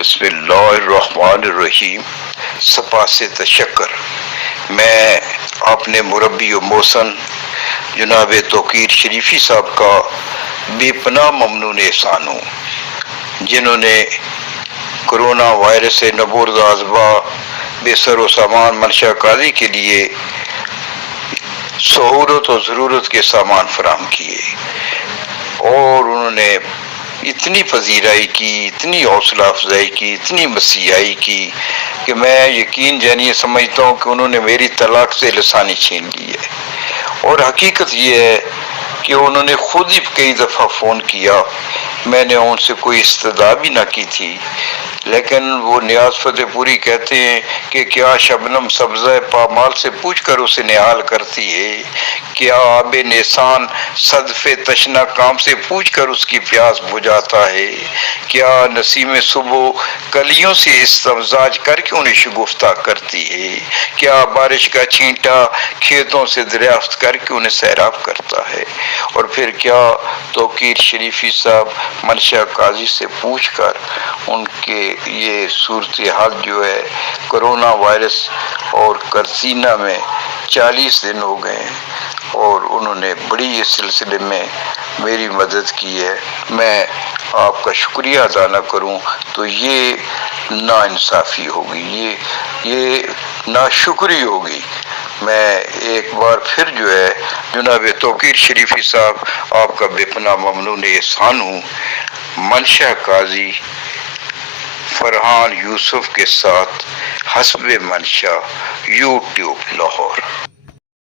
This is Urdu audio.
بسم اللہ الرحمن الرحیم۔ سپاہ سے تشکر۔ میں اپنے مربی و محسن جناب توقیر شریفی صاحب کا بے پناہ ممنون احسان ہوں، جنہوں نے کرونا وائرس سے نبرد آزما بے سر و سامان منشا قاضی کے لیے سہولت و ضرورت کے سامان فراہم کیے، اور انہوں نے اتنی پذیرائی کی، اتنی حوصلہ افزائی کی، اتنی مسیحائی کی کہ میں یقین جانیے سمجھتا ہوں کہ انہوں نے میری طلاق سے لسانی چھین لی ہے۔ اور حقیقت یہ ہے کہ انہوں نے خود ہی کئی دفعہ فون کیا، میں نے ان سے کوئی استدعا بھی نہ کی تھی، لیکن وہ نیاز فتح پوری کہتے ہیں کہ کیا شبنم سبزہ پامال سے پوچھ کر اسے نہال کرتی ہے، کیا آب نیسان صدف تشنا کام سے پوچھ کر اس کی پیاس بجھاتا ہے، کیا نسیم صبح کلیوں سے استمزاج کر کے انہیں شگفتہ کرتی ہے، کیا بارش کا چھینٹا کھیتوں سے دریافت کر کے انہیں سیراب کرتا ہے، اور پھر کیا توقیر شریفی صاحب منشا قاضی سے پوچھ کر ان کے یہ صورتحال جو ہے کرونا وائرس اور کرسینا میں 40 دن ہو گئے ہیں، اور انہوں نے بڑی اس سلسلے میں میری مدد کی ہے۔ میں آپ کا شکریہ ادا نہ کروں تو یہ ناانصافی ہوگی، یہ ناشکری ہوگی۔ میں ایک بار پھر جو ہے جناب توقیر شریفی صاحب آپ کا بے پناہ ممنون احسان ہوں۔ منشا قاضی فرحان یوسف کے ساتھ حسب منشا، یوٹیوب لاہور۔